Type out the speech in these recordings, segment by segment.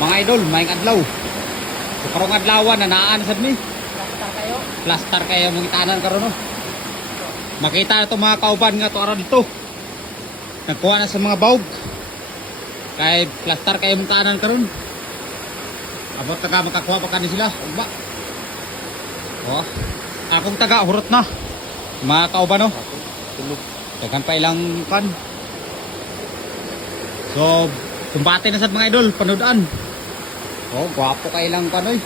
Mga idol, maing adlaw. So karong adlawan na naan sad mi. Plaster kayo. Plaster kayo mong itanan karon no. Makita na to mga kauban nga to ara dito. Nagkuha na sa mga baog. Kay plaster kayo mong tanan karon. Abot na ka makakuha pa kani sila, ugba. Oh, akong taga hurot na. Mga kauban no. Tulog. Dagan pa ilang kan. So, kumbate na sad mga idol, panudaan. Oh, gwapo ka ilang kanoy.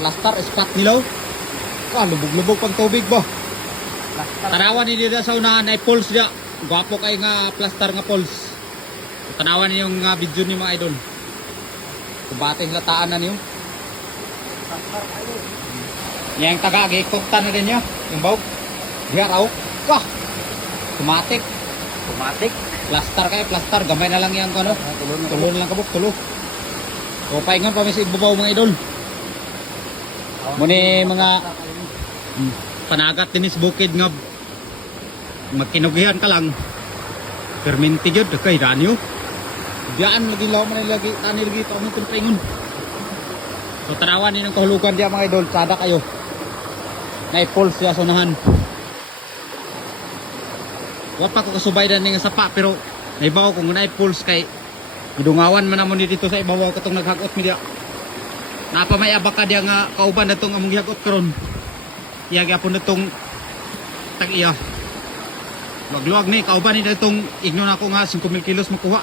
Plaster spot nilaw. Lubog-lubog pang tubig ba. Plaster. Tanawan ni dito sa unahan ay pulse dia. Gwapo kay nga plaster nga pulse. Tanawan niyo yung video ni mga idol. Kumbate sila taan na niyo. Plaster kayo. Yang taga gikuktan na din niya, yung bawg. Diya raw. Tumatik. Automatic. Plaster kayo, plaster. Gamay na lang yung ano. Tulog na. Tulo na lang kabuk, tulo. O paingon pa sa ibabaw mga idol. Muni mga panagat dinis bukid nga magkinugihan ka lang. Perminti jud kay ranyo. Diyan lagi law man lagi tani lagi to mo paingon. So tanawan ni ng kahulugan diya mga idol, sada kayo. Nay pulse ya sonahan. Wa pa ko kasubay na nga sapa pero naibaw kung nay pulse kay gidungawan man namon dito sa ibabaw katong naghagot mi diya. Napa may abaka diya nga kauban natong among gihagot karon. Iya gyapon natong tag-iya. Luwag-luwag ni kauban ni datong ignon ako nga 5,000 kilos makuha.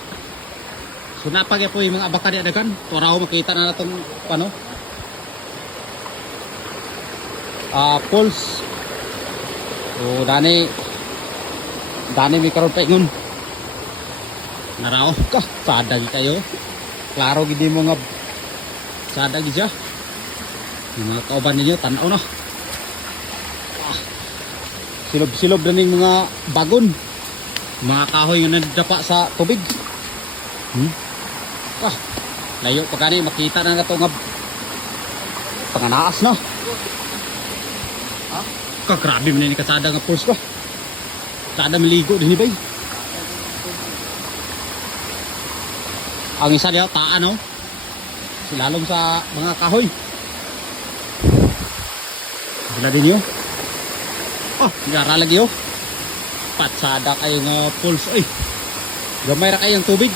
So napagya po yung mga abaka diya dagan. Turaw makita na natong pano. Pulse. So dani mi karon paingon. Naraw ka, sada gi kayo. Klaro gid mo nga sada gi siya. Yung mga kauban ninyo tan-aw na. Silob-silob na ning mga bagon. Mga kahoy nga nadapa sa tubig. Layo pa kani makita na nato nga panganaas na. Grabe man ni kasada nga pulse ko. Sada maligo din bay. Ang isa diya taan oh. Silalom sa mga kahoy. Wala din yun. Gara lagi oh. Patsada kayo nga pulse. Ay, gamay ra kayong tubig.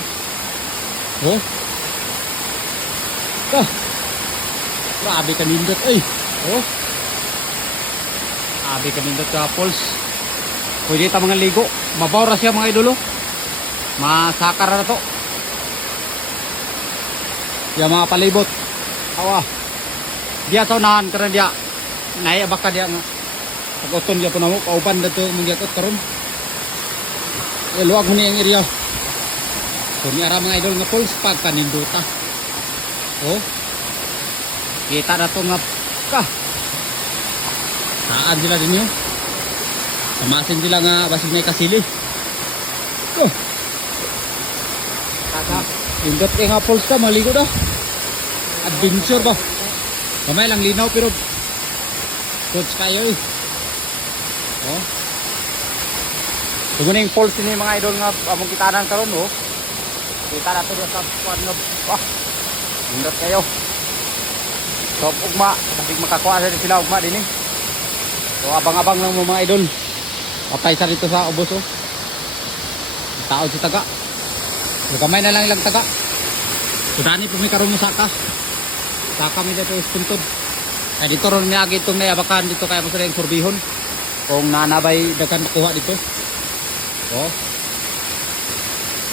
Oh. Grabe ka nindot. Ay. Oh. Grabe ka nindot ka pulse. Pwede ta mga ligo. Mabaw ra siya mga idolo. Masakar na to. Yung mga palibot. Awa. Diya sa unahan karon diya. Naiabak ka diya nga. Pag-uton diya po na mo. Kauban na ito mong yakot karon. Luwag huni ang area. So ni ara mga idol nga pulse pag paninduta. Oh. Kita na to nga saan sila din yun. Samasin sila nga basig may kasili. Indot kayo nga pulse ka, maligo na. Adventure ba? Kamay lang linaw pero coach kayo eh. Oh. Ito yung pulse ni mga idol nga among kitanan karon oh. Kita na ito sa squad nga. Indot kayo. So ugma, basig makakuha sila ugma din eh. So abang-abang lang mo mga idol. Patay sa dito sa ubos oh. Tao si taga. Gamay na lang ilang taga. So dani po may karon mo saka. Saka mi dito puntod. Ay dito ron mi agi itong naiabakan dito kaya mo sa yung surbihon. Kung nanabay dagan makuha dito. Oh.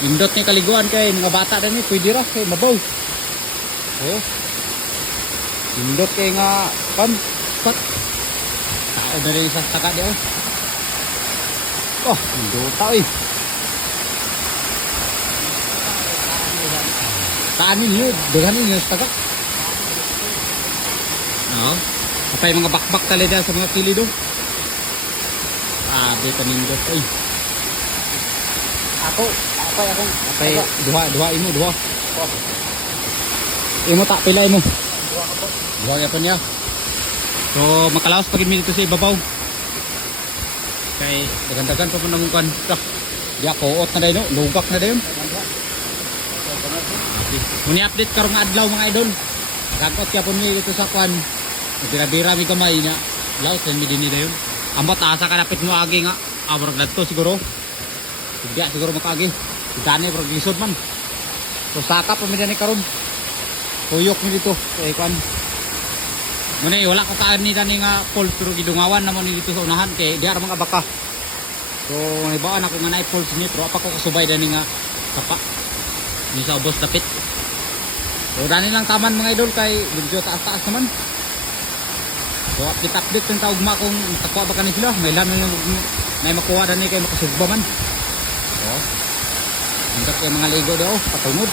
Indot ni kaliguan kay mga bata din pwede ra kay mabaw. Oh. Indot kay nga spot. Tao na rin sa taga di oh. Oh, indot tao eh. Saan ninyo? Daghan ninyo sa taga. No? Kapay mga bakbak talaga sa mga kilid oh. Sabi kanindot ay. Apay duha imo. Imo ta pila imo. Duha gyapon niya. So makalaos pagin mi dito sa ibabaw. Kay dagan-dagan pa po namungkan. Di ako ot na dayon, lugak na dayon. Okay. Muni update karong nga adlaw mga idol. Gagot kaya po mi ito sa kwan. Bira-bira mi kamay niya. Laos yan mi din nila yun. Ambot asa ka napit mo agi nga. Awarag na to siguro. Hindi siguro makaagi. Dani pero gisod man. So saka pa mi dani karon. Tuyok mi dito. Eh kwan. Muna wala ko kaan ni dani nga pulse pero gidungawan naman ni dito sa unahan kay di ara mga baka. So nahibaan ako nga naay pulse ni pero apa ko kasubay dani nga sapa. Ni sa ubos tapit. So dani lang taman mga idol kay medyo taas-taas naman. So update yung taugma kung makakuha ba kani sila. May laman may makuha dani kay makasugba man. So, hindi kayo mga ligo daw, patungod.